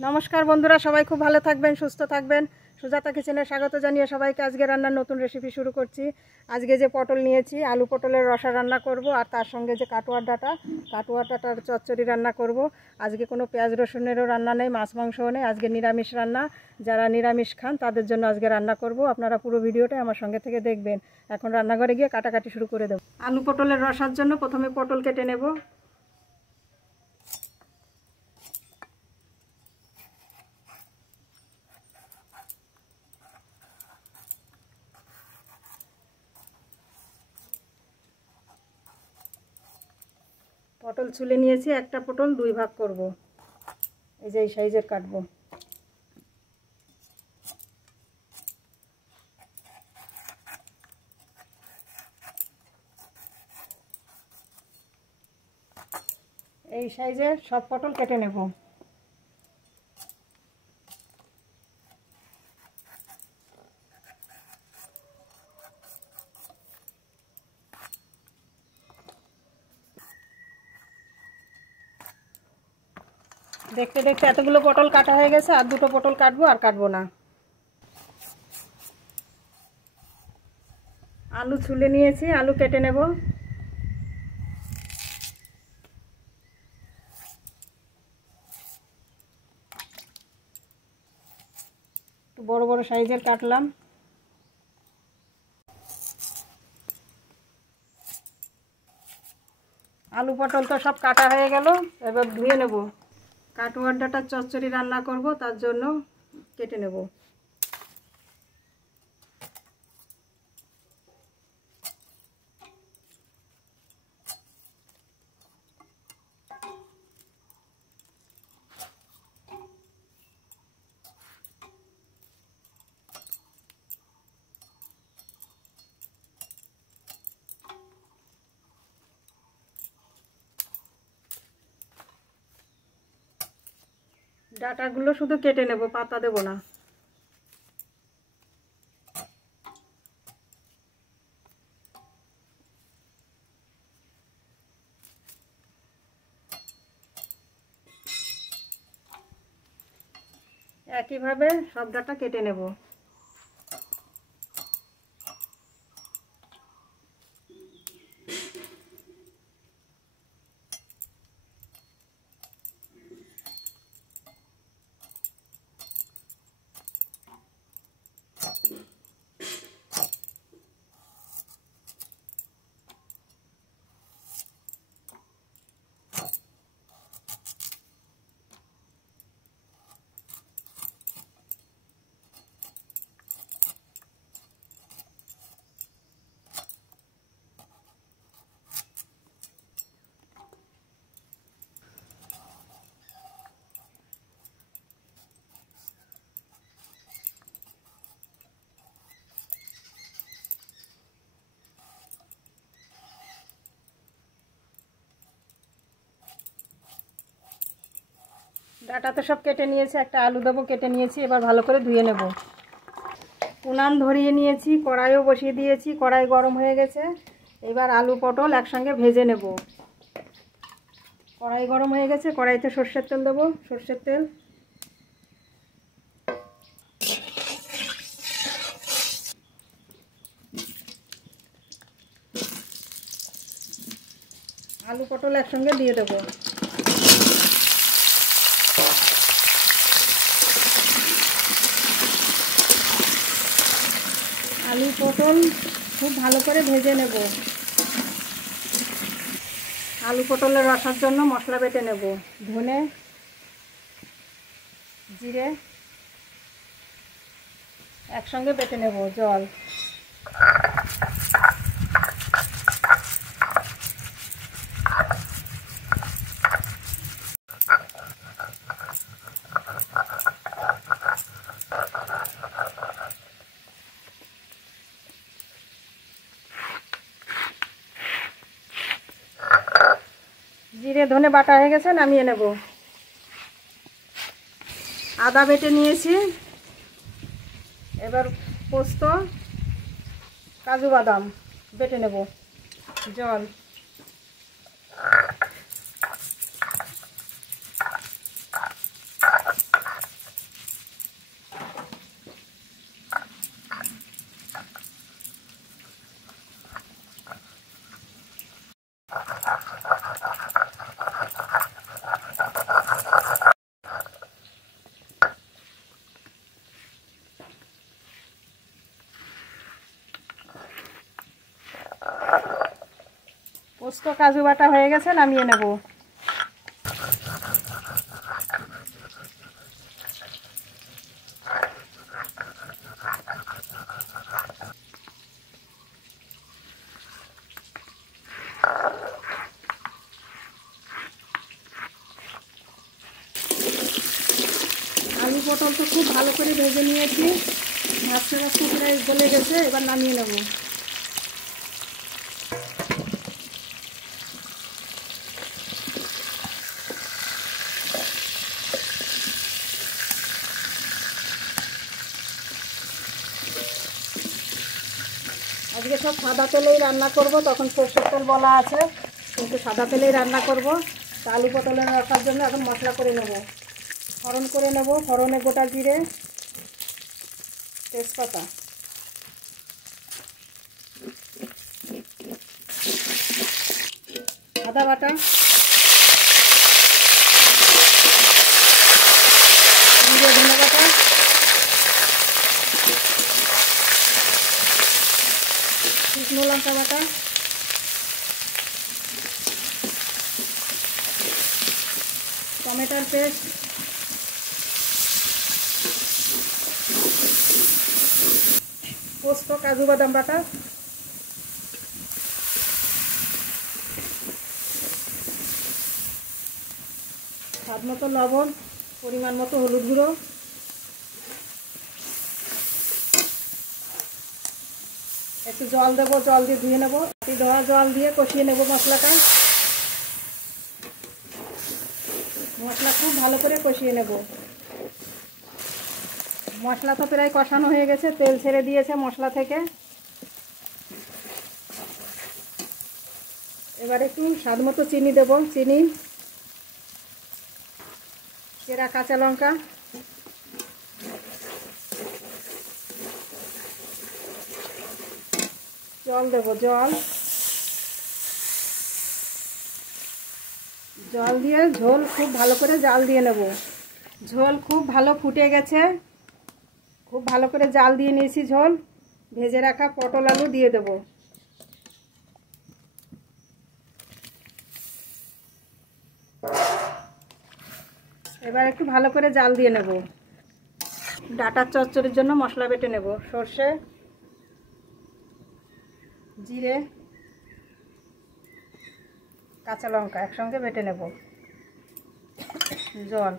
নমস্কার বন্ধুরা, সবাই খুব ভালো থাকবেন, সুস্থ থাকবেন। সুজাতা কিচেনে স্বাগত জানিয়ে সবাইকে আজকে রান্নার নতুন রেসিপি শুরু করছি। আজকে যে পটল নিয়েছি, আলু পটলের রসা রান্না করব, আর তার সঙ্গে যে কাটোয়ার ডাটার চচ্চড়ি রান্না করব। আজকে কোনো পেঁয়াজ রসুনেরও রান্না নেই, মাছ মাংসও নেই, আজকে নিরামিষ রান্না। যারা নিরামিষ খান তাদের জন্য আজকে রান্না করব। আপনারা পুরো ভিডিওটা আমার সঙ্গে থেকে দেখবেন। এখন রান্নাঘরে গিয়ে কাটাকাটি শুরু করে দেব। আলু পটলের রসার জন্য প্রথমে পটল কেটে নেব। পটল ছুলে নিয়েছি, একটা পটল দুই ভাগ করব। এই যে এই সাইজের কাটবো। এই সাইজের সব পটল কেটে নেব। দেখতে দেখতে এতগুলো পটল কাটা হয়ে গেছে, আর দুটো পটল কাটবো, আর কাটবো না। আলু ছুলে নিয়েছি, আলু কেটে নেব। একটু বড় বড় সাইজের কাটলাম। আলু পটল তো সব কাটা হয়ে গেল, এবার ধুয়ে নেব। কাটোয়ার ডাঁটার চচ্চড়ি রান্না করব, তার জন্য কেটে নেব। ডাঁটাগুলো শুধু কেটে নেব, পাতা দেব না। একইভাবে সব ডাঁটা কেটে নেব। ডাঁটা তো সব কেটে নিয়েছি, একটা আলু দেবো, কেটে নিয়েছি। এবার ভালো করে ধুয়ে নেব। উনান ধরিয়ে নিয়েছি, কড়াইও বসিয়ে দিয়েছি, কড়াই গরম হয়ে গেছে। এবার আলু পটল একসঙ্গে ভেজে নেব। কড়াই গরম হয়ে গেছে, কড়াইতে সর্ষের তেল দেবো, সর্ষের তেল। আলু পটল একসঙ্গে দিয়ে দেবো। আলু পটল খুব ভালো করে ভেজে নেব। আলু পটলের রসার জন্য মশলা বেটে নেব। ধনে, জিরে একসঙ্গে বেটে নেব। জল, জিরে ধনে বাটা হয়ে গেছে, নামিয়ে নেব। আদা বেটে নিয়েছি। এবার পোস্ত, কাজু বাদাম বেটে নেব। জল, পোস্ত কাজু বাটা হয়ে গেছে, নামিয়ে নেব। আলু পটল তো খুব ভালো করে ভেজে নিয়েছি, মাছটা খুব প্রায় গলে গেছে, এবার নামিয়ে নেব। আজকে সব সাদা তেলেই রান্না করব, তখন সরষের তেল বলা আছে, কিন্তু সাদা তেলেই রান্না করব। আলু পটলের রাখার জন্য এখন মশলা করে নেব। ফোড়ন করে নেব, ফোড়নে গোটা জিরে, তেজপাতা, আদা বাটা, জিরে ধনে বাটা, শুকনো লঙ্কা বাটা, টমেটোর পেস্ট, পোস্ত কাজু বাদাম বাটা, স্বাদ মতো লবণ, পরিমাণ মতো হলুদ গুঁড়ো, একটু জল দেবো, জল দিয়ে ধুয়ে নেবো, ধোয়া জল দিয়ে কষিয়ে নেব মশলাটা। মশলা খুব ভালো করে কষিয়ে নেব। মশলা তো প্রায় কষানো হয়ে গেছে, তেল ছেড়ে দিয়েছে মশলা থেকে। এবার একটু স্বাদ মতো চিনি দেব, চিনি, চেরা কাঁচা লঙ্কা, জল দেব, জল দিয়ে ঝোল খুব ভালো করে জাল দিয়ে নেব। ঝোল খুব ভালো ফুটে গেছে, খুব ভালো করে জাল দিয়ে নিয়েছি ঝোল। ভেজে রাখা পটল আলু দিয়ে দেব। এবার একটু ভালো করে জাল দিয়ে নেব। ডাঁটার চচ্চড়ির জন্য মশলা বেটে নেব। সর্ষে, জিরে, কাঁচা লঙ্কা একসঙ্গে বেটে নেব। জল,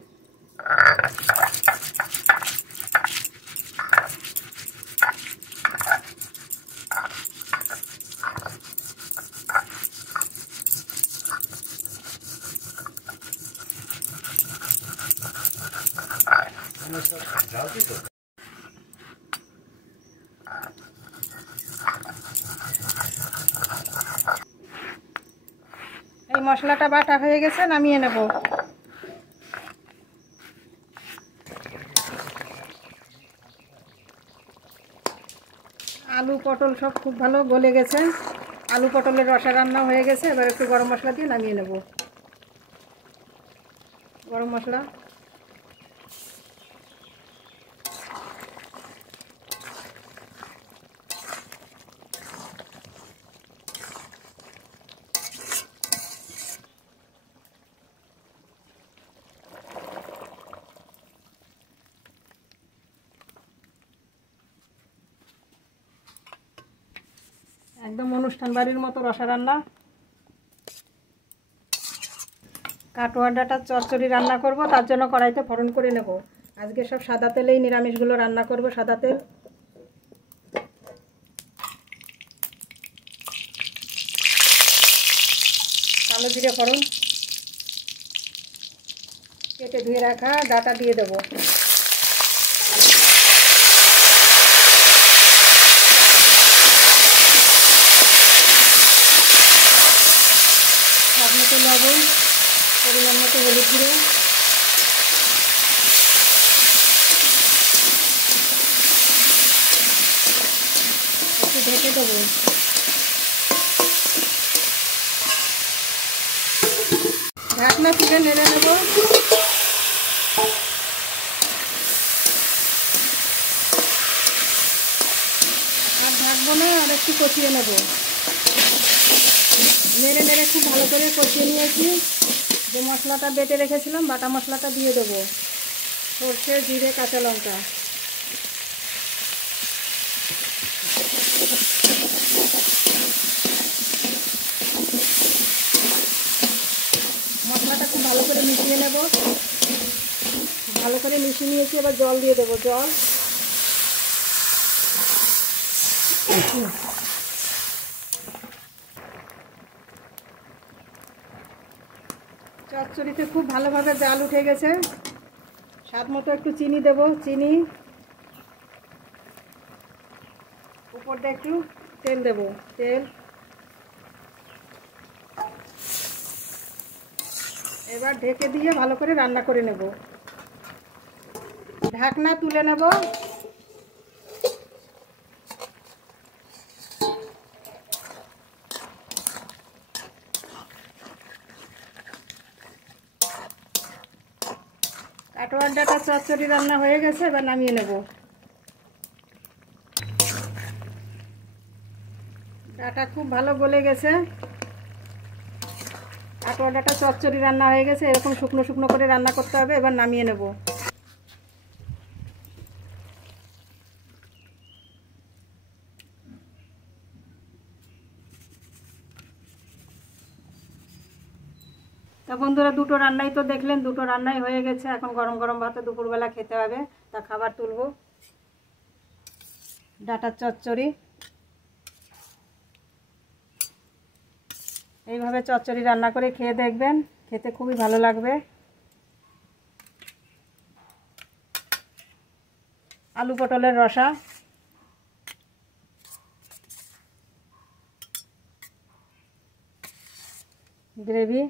এই মশলাটা বাটা হয়ে গেছে, নামিয়ে নেব। আলু পটল সব খুব ভালো গলে গেছে, আলু পটলের রসা রান্না হয়ে গেছে। এবার একটু গরম মশলা দিয়ে নামিয়ে নেব। গরম মশলা, একদম অনুষ্ঠান বাড়ির মতো রসা রান্না। কাটোয়া ডাঁটার চচ্চড়ি রান্না করব, তার জন্য কড়াইতে ফোড়ন করে নেব। আজকে সব সাদা তেলেই নিরামিষগুলো রান্না করব, সাদা তেল। কালো জিরে ফোড়ন, কেটে ধুয়ে রাখা ডাঁটা দিয়ে দেব। স্বাদ মতো লবণ, পরিমাণ মতো হলুদ গুঁড়ো, একটু ঢেকে দেবো। ঢাকনা তুলে নেড়ে নেব। আর ঢাকবো না, আর একটু কষিয়ে নেব। নেড়ে নেড়ে খুব ভালো করে কষিয়ে নিয়েছি। যে মশলাটা বেটে রেখেছিলাম বাটা মশলাটা দিয়ে দেবো, সরষে জিরে কাঁচা লঙ্কা। মশলাটা খুব ভালো করে মিশিয়ে নেব। ভালো করে মিশিয়ে নিয়েছি, এবার জল দিয়ে দেবো। জল চচ্চড়িতে খুব ভালোভাবে জাল উঠে গেছে। স্বাদ মতো একটু চিনি দেব, চিনি। উপর দিয়ে একটু তেল দেব, তেল। এবার ঢেকে দিয়ে ভালো করে রান্না করে নেব। ঢাকনা তুলে নেব। কাটোয়ার ডাঁটা চচ্চড়ি রান্না হয়ে গেছে, এবার নামিয়ে নেব। ডাঁটা খুব ভালো গলে গেছে। কাটোয়া ডাঁটা চচ্চড়ি রান্না হয়ে গেছে। এরকম শুকনো শুকনো করে রান্না করতে হবে। এবার নামিয়ে নেব। তা বন্ধুরা, দুটো রান্নাই তো দেখলেন, দুটো রান্নাই হয়ে গেছে। এখন গরম গরম ভাতে দুপুরবেলা খেতে হবে। তা খাবার তুলব। ডাঁটার চচ্চড়ি, এইভাবে চচ্চড়ি রান্না করে খেয়ে দেখবেন, খেতে খুবই ভালো লাগবে। আলু পটলের রসা, গ্রেভি,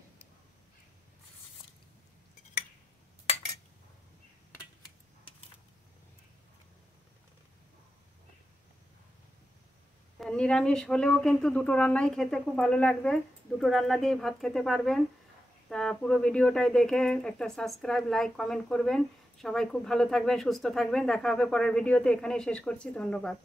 নিরামিষ হলেও কিন্তু দুটো রান্নাই খেতে খুব ভালো লাগবে। দুটো রান্না দিয়েই ভাত খেতে পারবেন। তা পুরো ভিডিওটাই দেখে একটা সাবস্ক্রাইব, লাইক, কমেন্ট করবেন। সবাই খুব ভালো থাকবেন, সুস্থ থাকবেন। দেখা হবে পরের ভিডিওতে। এখানেই শেষ করছি। ধন্যবাদ।